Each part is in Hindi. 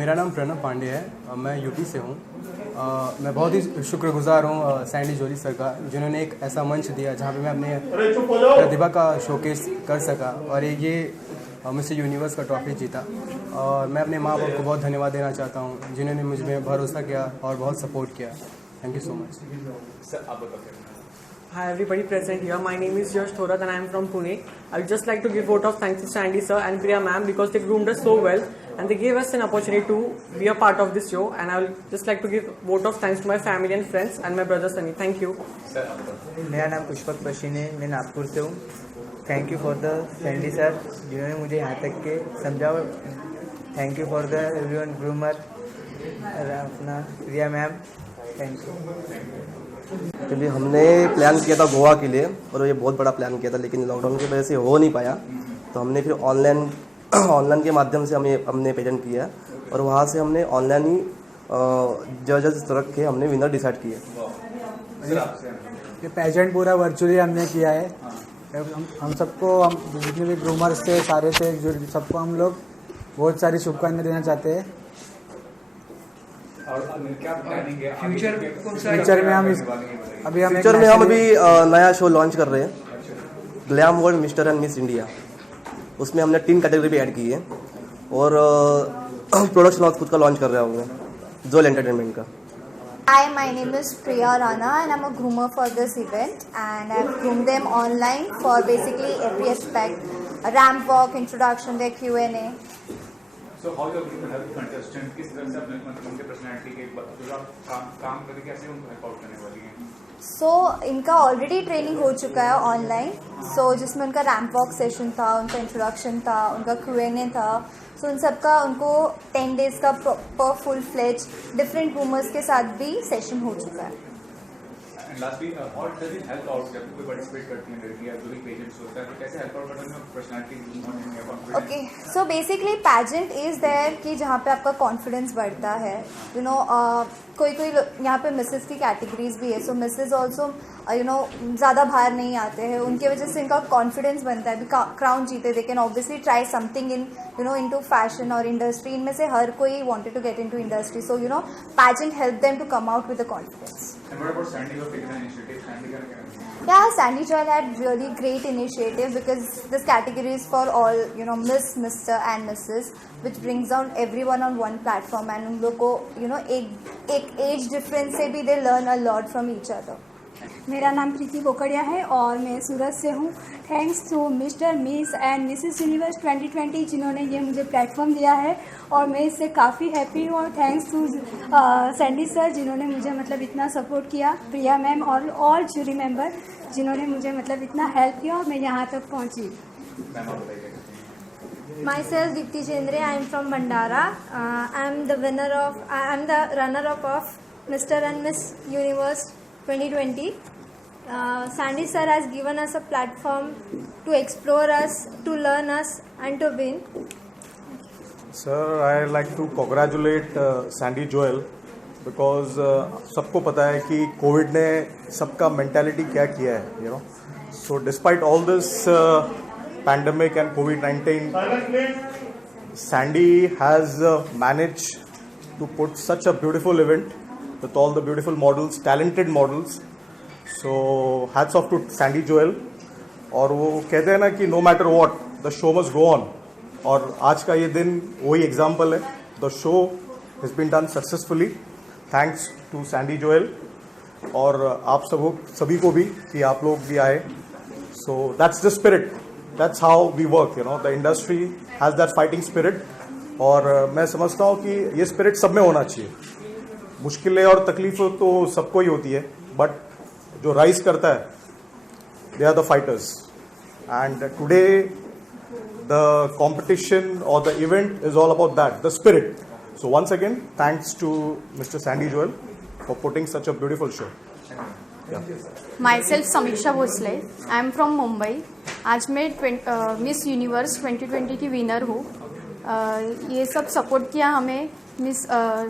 मेरा नाम प्रणव पांडे है, मैं यूपी से हूँ। मैं बहुत ही शुक्रगुजार हूँ सैंडी जोली सर का, जिन्होंने एक ऐसा मंच दिया जहाँ पे मैं अपने प्रतिभा का शोकेस कर सका और ये मिस्टर यूनिवर्स का ट्रॉफी जीता। और मैं अपने माँ बाप को बहुत धन्यवाद देना चाहता हूँ, जिन्होंने मुझ में भरोसा किया और बहुत सपोर्ट किया। Thank you so much. Sir आप बताइए। Hi everybody present here. My name is Yash Thorat and I am from Pune. I would just like to give vote of thanks to Sandy sir and Priya ma'am because they groomed us so well and they gave us an opportunity to be a part of this show, and I would just like to give vote of thanks to my family and friends and my brother Sunny. Thank you. Sir आप बताइए। मेरा नाम पुष्पक पशीन है, मैं नागपुर से हूँ। Thank you for the Sandy sir जिन्होंने मुझे यहाँ तक के समझा। Thank you for the everyone groomer अपना प्रिया मैम। Thank you. क्योंकि हमने प्लान किया था गोवा के लिए और ये बहुत बड़ा प्लान किया था, लेकिन लॉकडाउन की वजह से हो नहीं पाया, तो हमने फिर ऑनलाइन के माध्यम से हमने पेजेंट किया और वहाँ से हमने ऑनलाइन ही जजेस रख के हमने विनर डिसाइड किए। ये पेजेंट पूरा वर्चुअली हमने किया है। हम सबको, हम जितने भी ग्रूमर्स थे सारे थे, जो सबको हम लोग बहुत सारी शुभकामनाएं देना चाहते हैं। और क्या प्लानिंग है फ्यूचर में हम अभी नया शो लॉन्च कर रहे हैं, glam world mister and miss India. उसमें हमने 3 कैटेगरी भी ऐड की है और प्रोडक्शन हाउस खुद का लॉन्च कर रहा हूँ मैं, जोल एंटरटेनमेंट का। Hi, my name is Priya Rana and I'm a groomer for this event, and I've groomed them online for basically every aspect, a ramp walk, introduction, their Q&A. So how you are going to help contestant? किस तरह से अपने मतलब उनके पर्सनालिटी के जो आप काम करके कैसे उनको हेल्प आउट करने वाली हैं? So इनका ऑलरेडी ट्रेनिंग हो चुका है ऑनलाइन, जिसमें उनका रैम्प वॉक सेशन था, उनका इंट्रोडक्शन था, उनका Q&A था। उन सबका उनको 10 डेज का प्रॉपर फुल फ्लेज डिफरेंट ग्रूमर्स के साथ भी सेशन हो चुका है। And lastly, how does it help out जब कोई पार्टिसिपेट करती है लड़की या जो भी पेजेंट्स होता है, तो कैसे हेल्प आउट करने में पर्सनालिटी या confidence? Okay, so basically pageant is there कि जहाँ पे आपका कॉन्फिडेंस बढ़ता है। कोई यहाँ पे मिसेस की कैटेगरीज भी है, सो मिसेस ऑल्सो ज़्यादा बाहर नहीं आते हैं, उनकी वजह से इनका कॉन्फिडेंस बनता है। क्राउन जीते, they can obviously try something into fashion और इंडस्ट्री। इनमें से हर कोई wanted to get into industry, so pageant help them to come out with the confidence. And what about Sandy? You have taken an initiative. Sandy can. Yeah, Sandy Joel had really great initiative because this category is for all, Miss, Mr. and Mrs., which brings down everyone on one platform, and उन लोग को एक age difference से भी they learn a lot from each other. मेरा नाम प्रीति कोकड़िया है और मैं सूरत से हूँ। Thanks to Mr miss and Mrs universe 2020 जिन्होंने ये मुझे प्लेटफॉर्म दिया है और मैं इससे काफ़ी हैप्पी हूँ। और थैंक्स टू सैंडी सर जिन्होंने मुझे मतलब इतना सपोर्ट किया, प्रिया मैम और ऑल जूरी मेंबर जिन्होंने मुझे मतलब इतना हेल्प किया और मैं यहाँ तक पहुँची। Myself Dipti Jendre, I am from Bandara. I am the runner-up of Mr. and Miss Universe 2020. Sandy sir has given us a platform to explore us, to learn us and to win. Sir, I like to congratulate Sandy Joel because सबको पता है कि कोविड ने सबका मेंटालिटी क्या किया है, So despite all this pandemic and COVID-19, Sandy has managed to put such a beautiful event with all the beautiful models, talented models. So hats off to Sandy Joel. और वो कहते हैं ना कि no matter what, the show must go on. और आज का ये दिन वही एग्जाम्पल है। The show has been done successfully. Thanks to Sandy Joel. और आप सभी को भी कि आप लोग भी आए. So that's the spirit. That's how we work. The industry has that fighting spirit. और मैं समझता हूँ कि ये स्पिरिट सब में होना चाहिए। मुश्किलें और तकलीफें तो सबको ही होती है, बट जो राइज करता है, they are the fighters. And today the competition और the event is all about that, the spirit. So once again thanks to mister Sandy Joel for putting such a beautiful show. Myself Samiksha Bhosale, I am from Mumbai. आज मैं मिस यूनिवर्स 2020 की विनर हूँ। ये सब सपोर्ट किया हमें मिस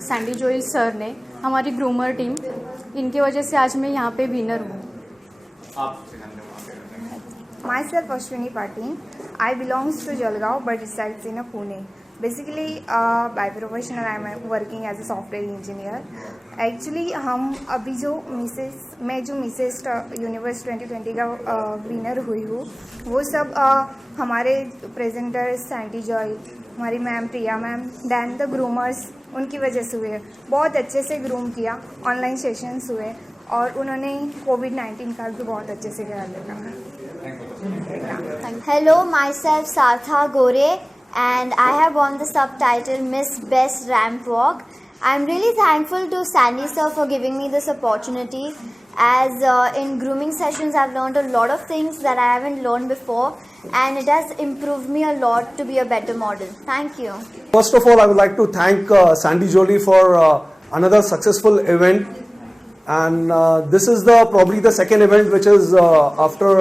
सैंडी जोएल सर ने, हमारी ग्रूमर टीम, इनकी वजह से आज मैं यहाँ पे विनर हूँ। Myself Ashwini Patil. I belongs to Jalgaon but resides in Pune. Basically by profession I am working as a software engineer. Actually हम अभी जो मिसेस यूनिवर्स 2020 का विनर हुई हूँ, वो सब हमारे प्रेजेंटर सैंडी जॉय, हमारी ma'am Priya ma'am, then the groomers, उनकी वजह से हुए। बहुत अच्छे से ग्रूम किया, ऑनलाइन सेशंस हुए और उन्होंने कोविड-19 का भी बहुत अच्छे से ख्याल रखा। Hello, myself Sartha Gore, and I have won the subtitle Miss Best Ramp Walk. I'm really thankful to Sandy sir for giving me this opportunity, as in grooming sessions I've learned a lot of things that I haven't learned before, and it has improved me a lot to be a better model. Thank you. First of all, I would like to thank Sandy Jolie for another successful event, and this is probably the second event which is after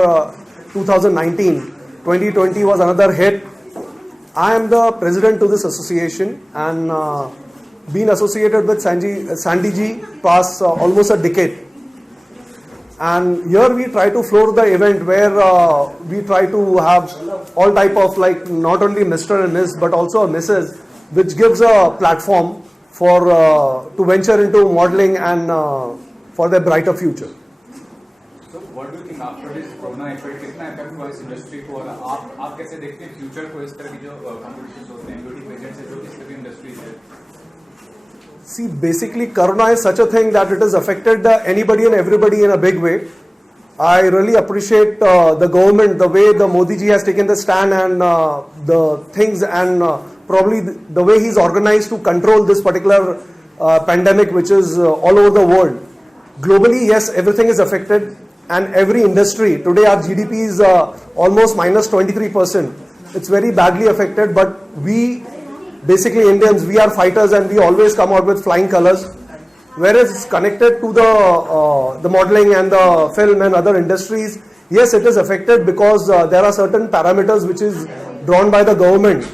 2019. 2020 was another hit. I am the president to this association, and been associated with Sandy ji past almost a decade. And here we try to floor the event where we try to have all type of, like, not only Mr. and Miss but also a Mrs., which gives a platform for to venture into modeling and for their brighter future. So what do you think after this corona effect कितना इफेक्ट हुआ इस इंडस्ट्री को, और आप कैसे देखते हैं फ्यूचर को, इस तरह की जो कॉम्पिटिशन होते हैं ब्यूटी पेजेंट से, जो इस तरह की इंडस्ट्री है? See, basically, Corona is such a thing that it has affected anybody and everybody in a big way. I really appreciate the government, the way the Modi ji has taken the stand, and the things, and probably the way he's organized to control this particular pandemic, which is all over the world. Globally, yes, everything is affected, and every industry. Today, our GDP is almost minus 23%. It's very badly affected, but we, basically Indians, we are fighters, and we always come out with flying colors. Whereas connected to the modeling and the film and other industries, yes, it is affected because there are certain parameters which is drawn by the government,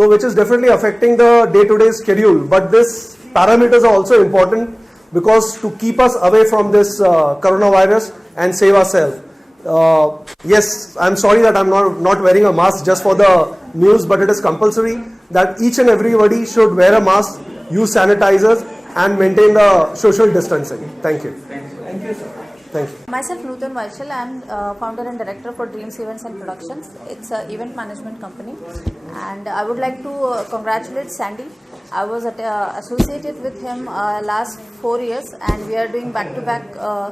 so which is definitely affecting the day-to-day schedule. But these parameters are also important because to keep us away from this coronavirus and save ourselves. Yes, I'm sorry that I'm not wearing a mask just for the news, but it is compulsory that each and everybody should wear a mask, use sanitizers, and maintain the social distancing. Thank you. Thank you, sir. Thank you. Myself Nutan Vaishal, I am founder and director for Dreams Events and Productions. It's an event management company, and I would like to congratulate Sandy. I was associated with him last 4 years, and we are doing back-to-back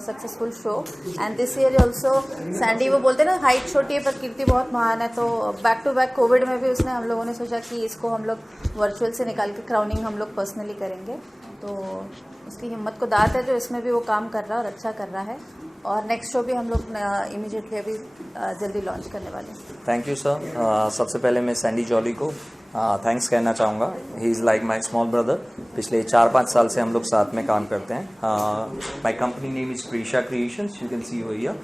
successful show. And this year also, Sandy, वो बोलते हैं ना, हाइट छोटी है पर कीर्ति बहुत महान है, तो बैक-टू-बैक कोविड में भी उसने, हम लोगों ने सोचा कि इसको हम लोग वर्चुअल से निकाल के क्राउनिंग हम लोग पर्सनली करेंगे। तो उसकी हिम्मत को दात है जो इसमें भी वो काम कर रहा है और अच्छा कर रहा है। और नेक्स्ट शो भी हम लोग इमीडिएटली अभी जल्दी लॉन्च करने वाले हैं। Thank you sir. सबसे पहले मैं सैंडी जॉली को थैंक्स कहना चाहूँगा। He is like my small brother. पिछले 4-5 साल से हम लोग साथ में काम करते हैं। My company name is Preesha creations, you can see here,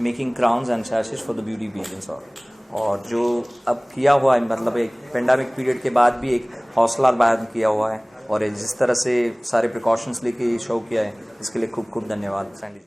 making crowns and sashes for the beauty pageants. और जो अब किया हुआ है, मतलब एक पेंडेमिक पीरियड के बाद भी एक हौसला बयान किया हुआ है, और जिस तरह से सारे प्रिकॉशंस लेके शो किया है, इसके लिए खूब खूब धन्यवाद सैंडी।